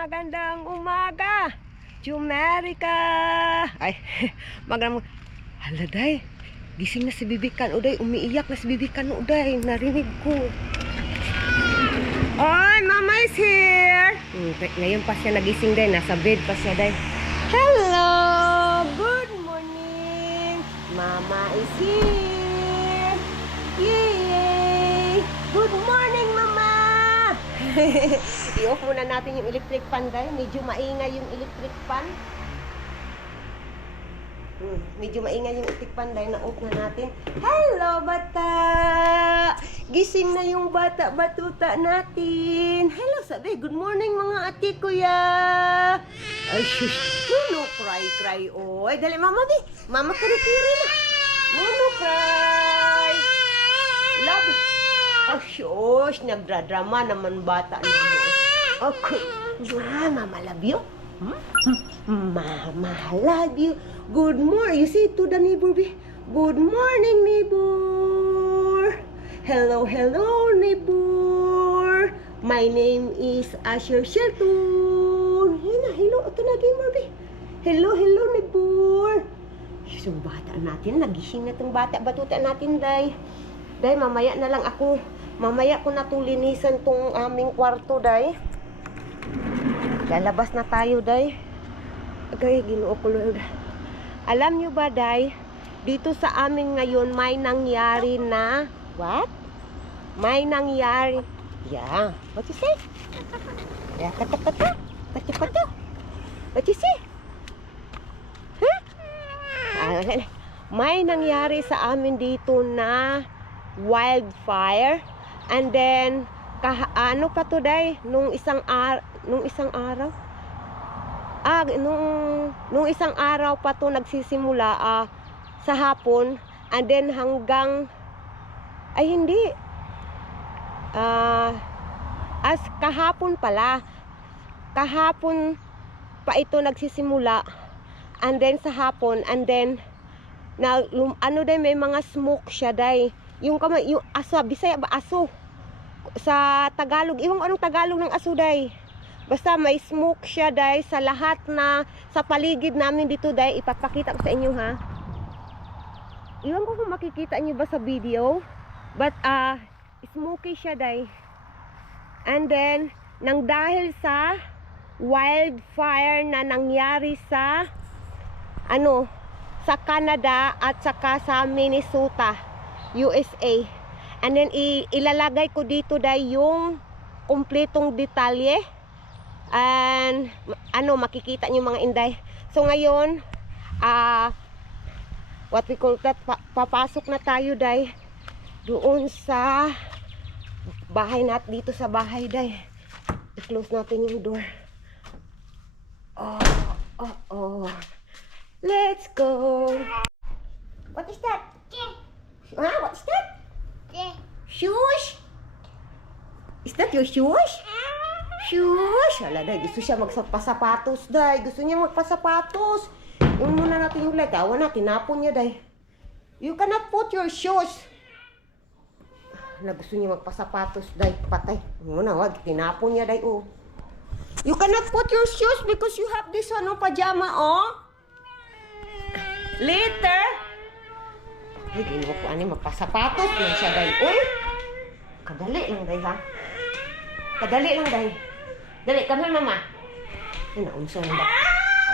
Magandang umaga, Jumerica. Ay, magandang. Hala, day. Gising na si Bibikan. Uday, umiiyak na si Bibikan. Uday, narinig ko. Oy, Mama is here. Ngayon pa siya nagising, day. Nasa bed pa siya, day. Hello, good morning. Mama is here. Yay! Good morning, Mama. I-off muna natin yung electric fan, day. Medyo maingay yung electric fan. Medyo maingay yung electric fan, day. Na-off na natin. Hello, bata! Gising na yung bata-batuta natin. Hello, sabi. Good morning, mga ate kuya. Ay, shush. No cry. Oy, dali, Mama, bi. Mama, kiri-kiri na. No cry. Love. Oh, shush. Nagdradrama naman bata na mo. Okay. Mama, love you. Mama, love you. Good morning. You say to the neighbor, be. Good morning, neighbor. Hello, neighbor. My name is Asher Shelton. Hello. Ito na, gamer, be. Hello, neighbor. So, bata natin. Nagising na itong bata-batuta natin, day. Day, mamaya na lang ako. Mamaya ko na itong linisan itong aming kwarto, day. Lalabas na tayo, day. Agay, Ginoo ko, Lord. Alam nyo ba, day, dito sa amin ngayon may nangyari na, what? May nangyari, yeah, what you say? Yeah, kata. What you say? Huh? May nangyari sa amin dito na wildfire, and then, ano pa to, day, nung isang araw, nung isang araw pa to nagsisimula sa hapon, and then hanggang as kahapon pa ito nagsisimula, and then sa hapon, and then may mga smoke siya, day. Yung aso, Bisaya ba aso? Sa Tagalog, iwan ko anong Tagalog ng aso, day. Basta may smoke siya, day, sa lahat na sa paligid namin dito, day. Ipapakita ko sa inyo, ha. Iwan ko kung makikita niyo ba sa video. But smoky siya, day. And then nang dahil sa wildfire na nangyari sa sa Canada at saka sa Minnesota, USA. And then ilalagay ko dito, day, yung kumpletong detalye. And makikita niyo mga inday. So ngayon, what we call that, papasok na tayo, day, doon sa bahay natin, dito sa bahay, day. I-close natin yung door. Oh. Let's go. What is that? What is that? Shoes? Is that your shoes? Shoes? Hala, day, gusto siya magpasapatos, day. Gusto niya magpasapatos. Yung muna natin yung light. Awan na, tinapon niya, day. You cannot put your shoes. Hala, gusto niya magpasapatos, day. Patay. Muna, wag. Tinapon niya, day, oh. You cannot put your shoes because you have this one, pajama, oh. Later. Ay, ginawa ko, magpasapatos lang siya, day. Oh. Kadali lang, day, ha. Kadali lang, day. Dali, kami, Mama. Ay, naunsa na ba?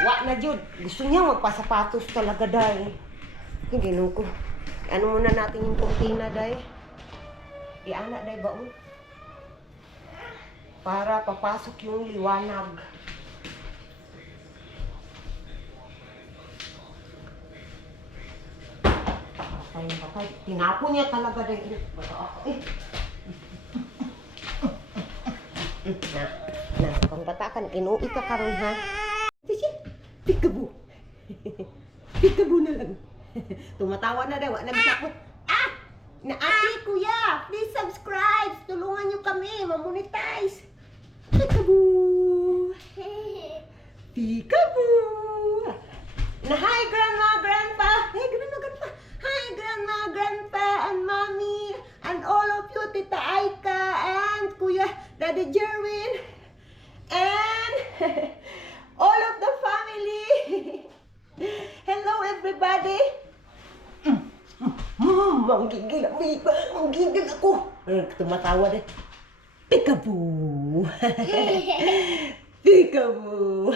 Awa na, Jud. Gusto niya magpasapatos talaga, day. Hindi, ginawa ko. Muna natin yung kurtina, day. Iana, day, baon. Para papasok yung liwanag. Patay. Tinapon niya talaga, day. Kung bata ka, inuwi ka karon, ha? Peekaboo. Peekaboo na lang. Tumatawa na, daw. Nagsapot. Na ate, kuya, please subscribe. Tulungan nyo kami, mamonetize. Peekaboo. Peekaboo. Na hi, grandma, grandpa. Hey, grandma. Hi, grandma, grandpa, and mommy, and all of you, Tita Aika, and Kuya, Daddy Jerwin, and All of the family. Hello everybody. Manggigil ako, manggigil ako. Tumatawa din. Peekaboo. Peekaboo.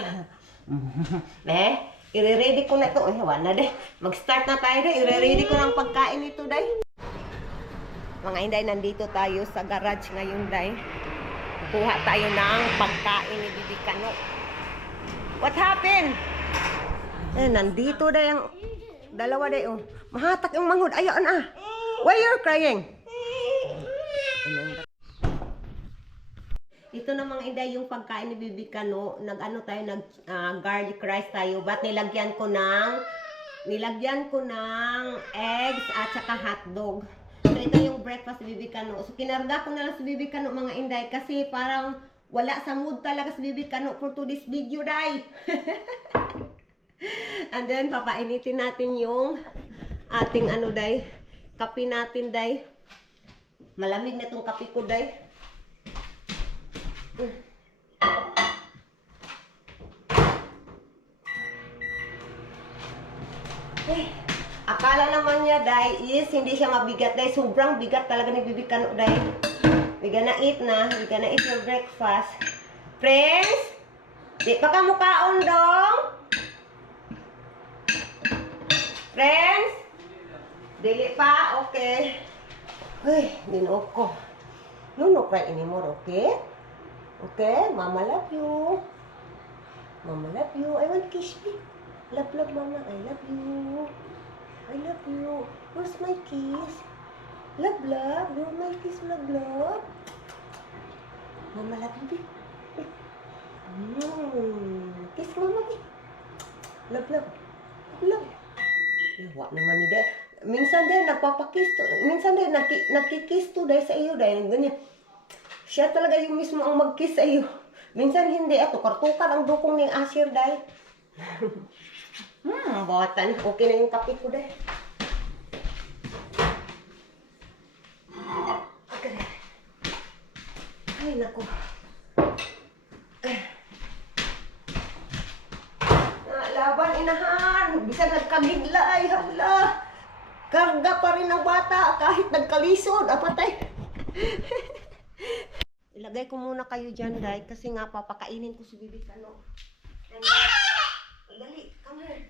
I-ready ko na ito. Ay, wala deh. Mag-start na tayo deh. I-ready ko ng pagkain ito deh. Mga inday, nandito tayo sa garage ngayon deh. Kuha tayo ng pagkain ni Bibi Kano. What happened? Nandito deh yung dalawa deh. Oh. Mahatak yung manghod. Ayun ah. Why you're crying? Ito na mga inday yung pagkain ni Bibi Kano. Nag-ano tayo, garlic rice tayo. But nilagyan ko ng eggs at saka hotdog. So ito yung breakfast ni Bibi Kano. So kinarga ko na lang si Bibi Kano mga inday kasi parang wala sa mood talaga si Bibi Kano for today's video day. And then papainitin natin yung ating ano day, kape natin day. Malamig na tong kape ko day. Akala naman niya day is hindi siya mabigat day. Sobrang bigat talaga ni Bibi Kano day. We gonna eat na. We gonna eat your breakfast. Friends, di pa ka mukaon dong? Friends, dili pa? Okay. Uy, dinok ko. No cry anymore, okay? Okay, Mama love you. Mama love you. I want kiss me. Love, Mama. I love you. I love you. Where's my kiss? Love. Where's my kiss, love? Mama love you, babe. Kiss Mama, babe. Love. Wak naman ni Day. Minsan din nagpapakiss to. Minsan din nagkikiss to dahil sa iyo dahil ganyan. Siya talaga yung mismo ang mag-kiss sa iyo. Minsan hindi. Ato, kartukan ang dukong ng Asher dahil. Bawatan. Okay na yung kape ko dahil. Okay. Ay, naku. Laban, inahan. Bisa nagkamigla ay, hala. Karga pa rin ang bata kahit nagkalisod. Apatay. Ilagay ko muna kayo dyan, Day, kasi nga papakainin ko si Bibi Kano. Dali, come here.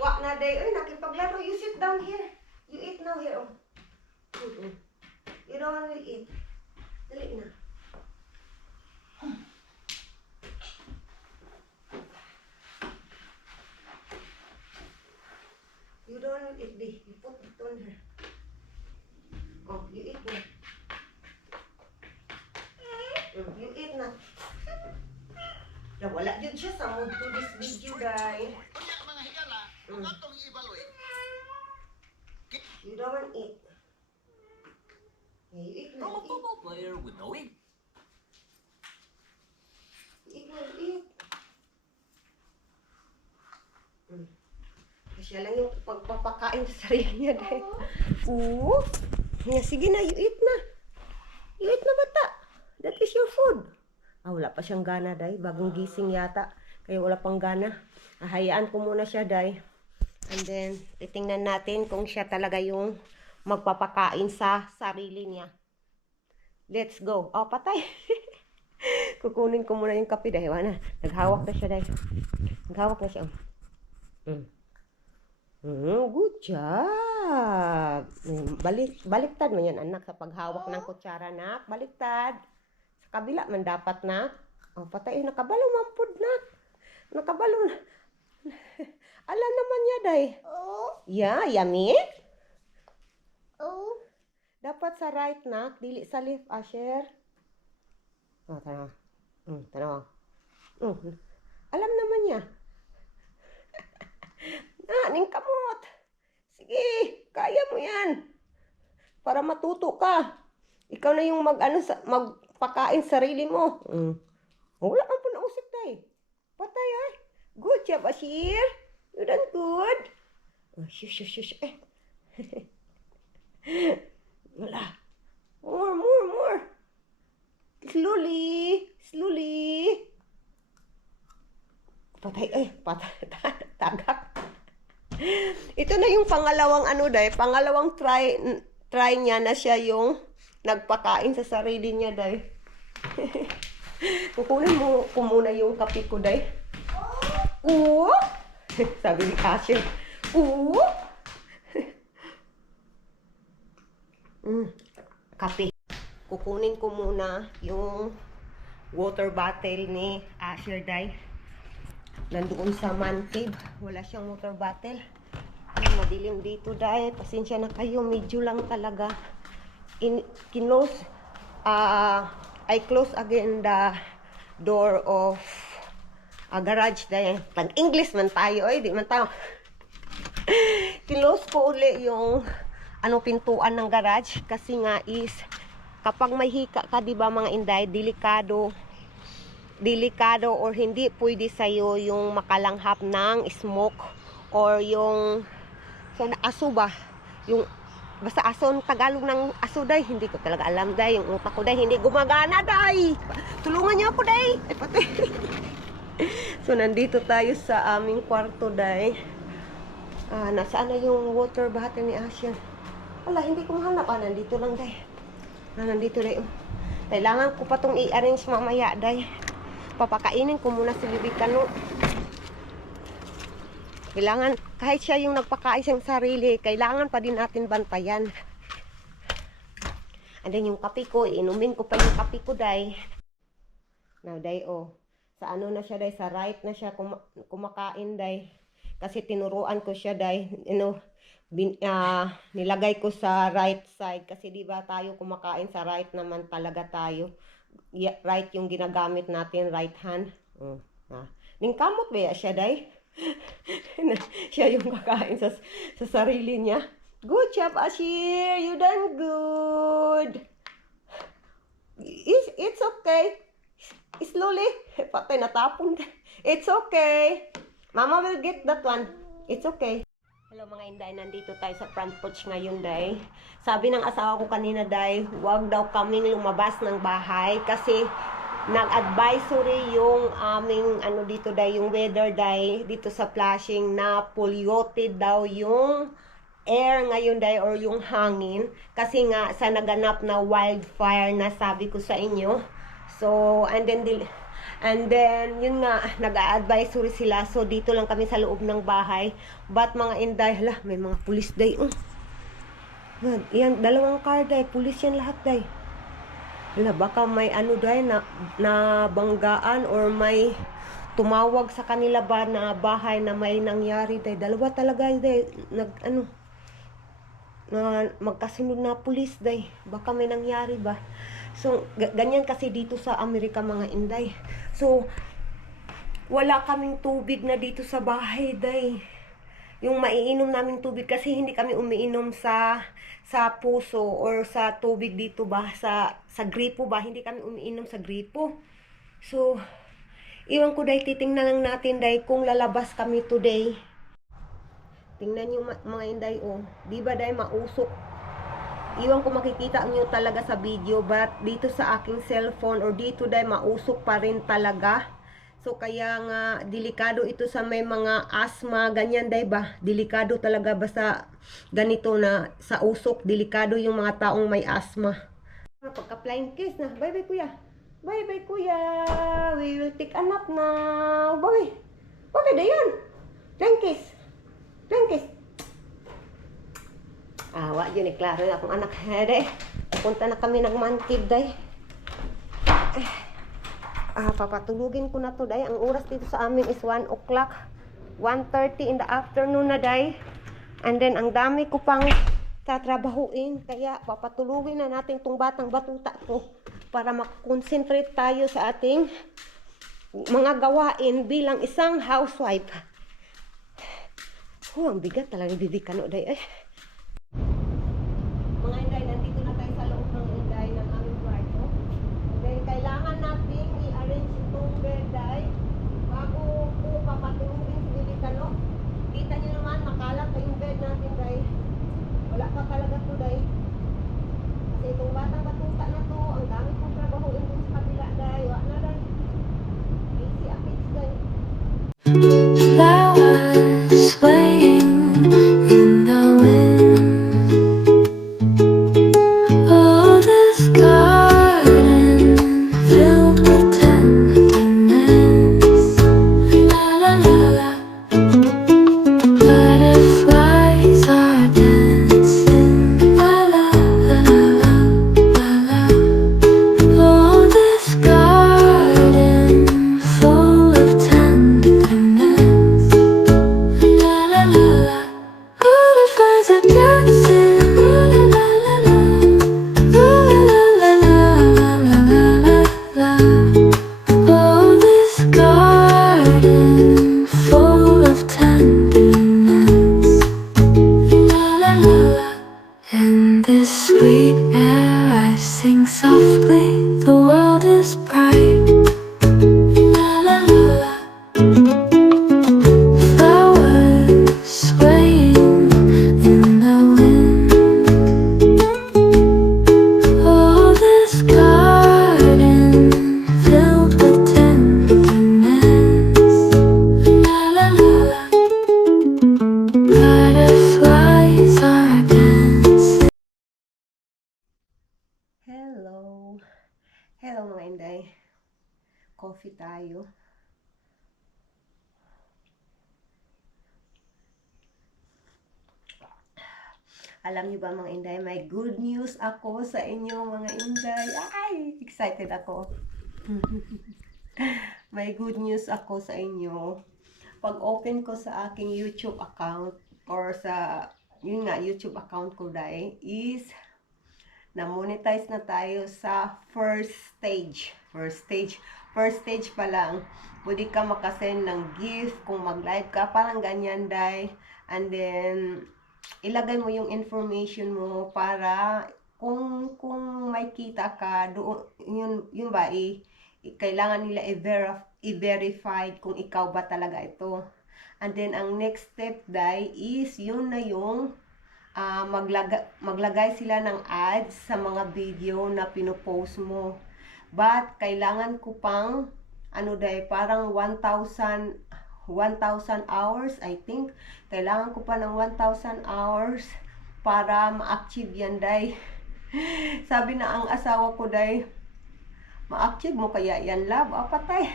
Wak na, Day. Ay, nakipaglaro. You sit down here. You eat now here. Oh. You don't want to eat. Dali na. You don't want to eat, Day. You put it on her. Oh, you eat na. You eat na. Wala dyan siya sa mood to this video, guys. You don't want to eat. Yeah, you eat na. Football player with no ink. You eat. Siya lang yung pagpapakain sa sarili niya, guys. Sige na, you eat na. You eat na, bata. That is your food. Wala pa siyang gana, Day. Bagong gising yata. Kaya wala pang gana. Hayaan ko muna siya, Day. And then, titingnan natin kung siya talaga yung magpapakain sa sarili niya. Let's go. Oh, patay. Kukunin ko muna yung kape, Day. Wala. Naghawak na siya, Day. Naghawak na siya. Good job. Baliktad mo yan, anak, sa paghawak ng kutsara, nak. Baliktad. Kabila man dapat na. Oh, patay, nakabalo mampud na. Nakabalo na. Ala naman niya, Day. Yeah, yummy. Dapat sa right na, dili sa left, Asher. Oh, tanaw. Tanaw. Alam naman niya. Ning kamot. Sige, kaya mo yan. Para matuto ka. Ikaw na yung magpakain sarili mo. Wala kang po nausip, Day. Patay, ay. Good job, Asher. You done good. Oh, shush. Wala. More. Slowly. Patay, patay, tagak. Ito na yung pangalawang ano day, pangalawang try niya na siya yung nagpakain sa sarili niya day. Kukunin mo ko muna yung kape ko day. Oo! Sabi ni Casio. Oo! Kape. Kukunin ko muna yung water bottle ni Asher day. Nandoon sa man cave. Wala siyang water bottle. Madilim dito day. Pasensya na kayo. Medyo lang talaga. I close again the door of a garage day. Tag-English man tayo. Di man tayo. Close ko uli yung pintuan ng garage. Kasi nga is kapag may hika ka, di ba mga inday, delikado or hindi pwede sa'yo yung makalanghap ng smoke or yung aso ba? Yung basta aso, Tagalog ng aso day, hindi ko talaga alam day, yung utak ko day, hindi gumagana day. Tulungan niyo ako day. Ay patay. So nandito tayo sa aming kwarto day. Nasaan na yung water bottle ni Asher? Wala, hindi ko mahanap. Nandito lang day. Nandito day. Kailangan ko pa tong i-arrange mamaya day. Papakainin ko muna si Bibi Kano. Kailangan, kahit siya yung nagpakain siyang sarili, kailangan pa din natin bantayan. And then yung kape ko, inumin ko pa yung kape ko day. Now day sa ano na siya day, sa right na siya kumakain day. Kasi tinuruan ko siya day, nilagay ko sa right side. Kasi di ba tayo kumakain sa right naman talaga tayo. Right yung ginagamit natin, right hand. Ningkamot ba siya day? Siya yung kakain sa sarili niya. Good job, Ashir. You done good. It's okay. Slowly. Patay, natapon. It's okay. Mama will get that one. It's okay. Hello mga inday, nandito tayo sa front porch ngayon day. Sabi ng asawa ko kanina day, huwag daw kaming lumabas ng bahay kasi nag-advisory yung aming dito day, yung weather day dito sa Flushing na polluted daw yung air ngayon day or yung hangin kasi nga sa naganap na wildfire na sabi ko sa inyo. So and then yun nga, nag-a-advisory sila. So dito lang kami sa loob ng bahay. But mga inday, may mga pulis day. Yan, dalawang car day, pulis yan lahat day. Baka may day na banggaan or may tumawag sa kanila ba na bahay na may nangyari day. Dalawa talaga day, na magkasunod na pulis day. Baka may nangyari ba. So, ganyan kasi dito sa Amerika mga inday. So, wala kaming tubig na dito sa bahay day. Yung maiinom namin tubig kasi hindi kami umiinom sa puso or sa tubig dito ba, sa gripo ba, hindi kami umiinom sa gripo. So, iwan ko day, titingnan lang natin day kung lalabas kami today. Tingnan nyo mga inday di ba day mausok. Iwan ko makikita nyo talaga sa video, but dito sa aking cellphone or dito day mausok pa rin talaga. So kaya nga delikado ito sa may mga asthma, ganyan day ba? Delikado talaga basta ganito na sa usok, delikado yung mga taong may asthma. Pagka flying kiss na, bye bye kuya. Bye bye kuya. We will take a nap now. Bye. Okay na yun. Flying kiss. Flying kiss. Wag yun klaro na akong anak. Hede, punta na kami ng man cave day. Papatulugin ko na to day. Ang oras dito sa amin is 1 o'clock. 1:30 in the afternoon na day. And then ang dami ko pang tatrabahuin. Kaya papatulugin na natin tong batang batuta ko para mag-concentrate tayo sa ating mga gawain bilang isang housewife. Ang bigat talaga Bibi Kano day. Mga inday, nandito na tayo sa loob ng inday ng aming kwarto. Then, kailangan natin i-arrange itong bed day bago po papatulungin si Bibi Kano. Kita niyo naman, makalat na yung bed natin day. Wala pa talaga to day. Kasi itong batang batuta na to, ang dami kong trabaho yung sa kabila day. Wala na day. Easy updates day. Flowers swaying in the wind. Oh, this garden filled with tenderness. La la la la. Butterflies are dancing. La la la la la la. Oh, this garden full of tenderness. La la la la. Butterflies are dancing. La la la la la. La la la la la la la. Oh, this garden full of tenderness. La la la la. In this sweet air I sing softly. The world is bright. La la la la. Flowers swaying in the wind. Oh, this garden filled with tenderness. La la la la. Butterflies are dancing. Hello. Hello mga Inday. Coffee tayo. Alam niyo ba mga Inday, may good news ako sa inyo mga Inday. Ay, excited ako. May good news ako sa inyo. Pag open ko sa aking YouTube account or sa yun nga YouTube account ko dai is na-monetize na tayo sa first stage. First stage pa lang. Pwede ka makasend ng gift kung mag-live ka, parang ganyan dai. And then ilagay mo yung information mo para kung may kita ka doon, yun ba kailangan nila i-verify kung ikaw ba talaga ito. And then ang next step dai is yun na yung maglagay sila ng ads sa mga video na pinopost mo. But kailangan ko pang parang 1,000 hours, I think. Kailangan ko pa ng 1,000 hours para ma-achieve yan, day. Sabi na ang asawa ko, day, ma-achieve mo kaya yan, love? Patay.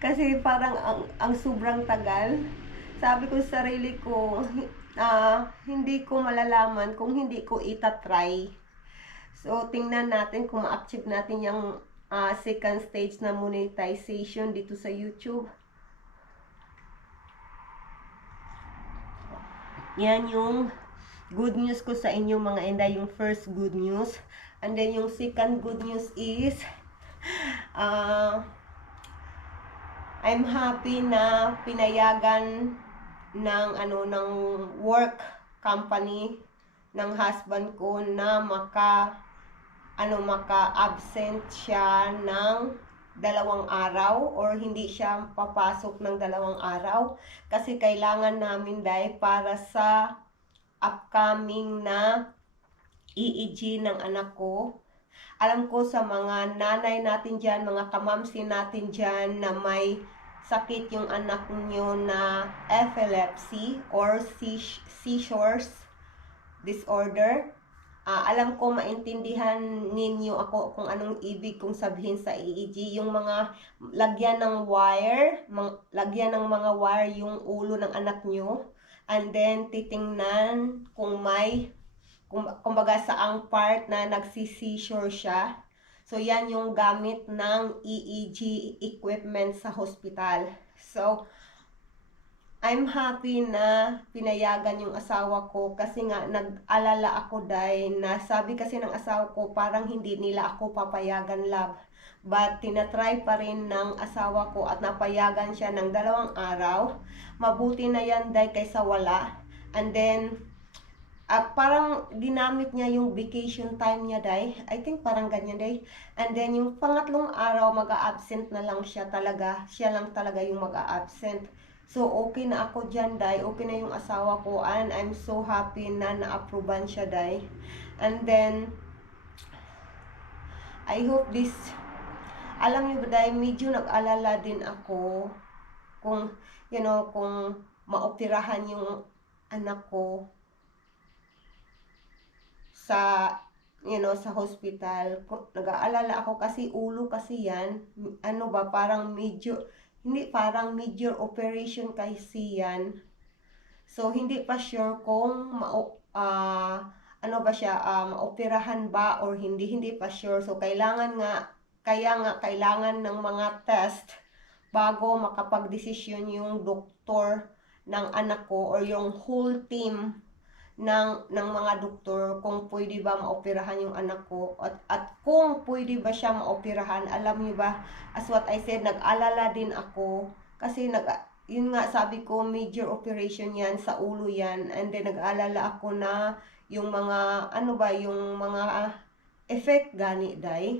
Kasi parang ang sobrang tagal. Sabi ko sa sarili ko, hindi ko malalaman kung hindi ko itatry. So, tingnan natin kung ma-achieve natin yung second stage na monetization dito sa YouTube. Yan yung good news ko sa inyo mga Inday, yung first good news. And then yung second good news is I'm happy na pinayagan ng work company ng husband ko na maka-absent siya ng 2 araw or hindi siya papasok ng 2 araw kasi kailangan namin dahil para sa upcoming na EEG ng anak ko. Alam ko sa mga nanay natin dyan, mga kamamsi natin dyan na may sakit yung anak nyo na epilepsy or seizures disorder. Alam ko maintindihan ninyo ako kung anong ibig kong sabihin sa EEG. Yung mga lagyan ng mga wire yung ulo ng anak nyo. And then titingnan kung may, kumbaga saang part na nagsi-seizure siya. So yan yung gamit ng EEG equipment sa hospital. So I'm happy na pinayagan yung asawa ko kasi nga nag-alala ako dahil na sabi kasi ng asawa ko parang hindi nila ako papayagan, love. But tinatry pa rin ng asawa ko at napayagan siya ng 2 araw. Mabuti na yan dahil kaysa wala. And then parang ginamit niya yung vacation time niya dahil. I think parang ganyan dahil. And then yung pangatlong araw mag-a-absent na lang siya talaga. Siya lang talaga yung mag-a-absent. So, okay na ako dyan, day. Okay na yung asawa ko. And I'm so happy na na-approvean siya, day. And then, I hope this, alam niyo ba, day, medyo nag-alala din ako kung, kung maoperahan yung anak ko sa, sa hospital. Nag-aalala ako kasi ulo kasi yan. Ano ba, parang major operation kasi yan. So, hindi pa sure kung ano ba siya, maoperahan ba or hindi pa sure. So, kailangan ng mga test bago makapag-desisyon yung doktor ng anak ko or yung whole team ng mga doktor kung pwede ba maoperahan yung anak ko at kung pwede ba siya maoperahan. Alam niyo ba, as what I said, nag-alala din ako kasi yun nga sabi ko, major operation yan, sa ulo yan, and then nag-alala ako na yung mga yung mga effect gani day.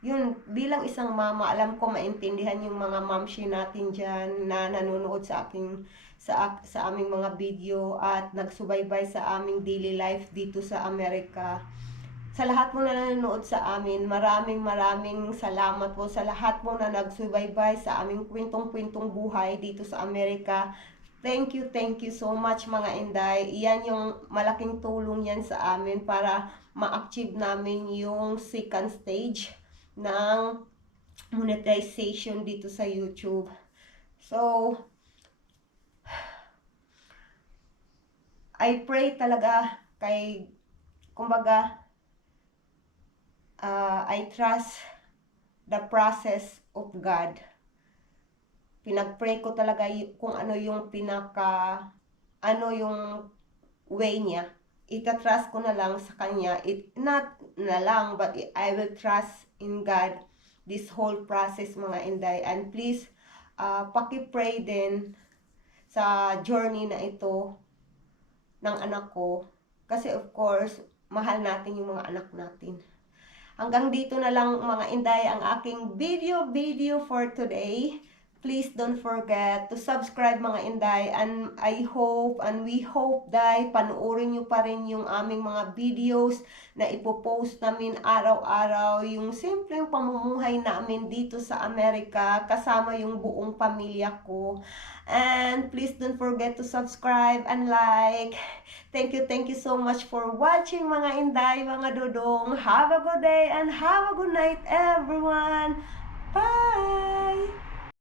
Yun, bilang isang mama, alam ko maintindihan yung mga mamshi natin dyan na nanonood sa aming mga video at nagsubaybay sa aming daily life dito sa Amerika. Sa lahat po na nanonood sa amin, maraming salamat po sa lahat po na nagsubaybay sa aming kwentong buhay dito sa Amerika. Thank you so much mga Inday. Iyan yung malaking tulong yan sa amin para ma-achieve namin yung second stage ng monetization dito sa YouTube. So, I pray talaga kumbaga, I trust the process of God. Pinag-pray ko talaga kung ano yung yung way niya. Ita-trust ko na lang sa Kanya. Not na lang, but I will trust in God this whole process mga Inday. And please, paki-pray din sa journey na ito ng anak ko. Kasi of course, mahal natin yung mga anak natin. Hanggang dito na lang mga Inday ang aking video for today. Please don't forget to subscribe mga Inday, and I hope and we hope dahil panuorin nyo pa rin yung aming mga videos na ipopost namin araw-araw, yung simpleng pamumuhay namin dito sa Amerika kasama yung buong pamilya ko. And please don't forget to subscribe and like. Thank you so much for watching mga Inday, mga Dodong. Have a good day and have a good night everyone. Bye!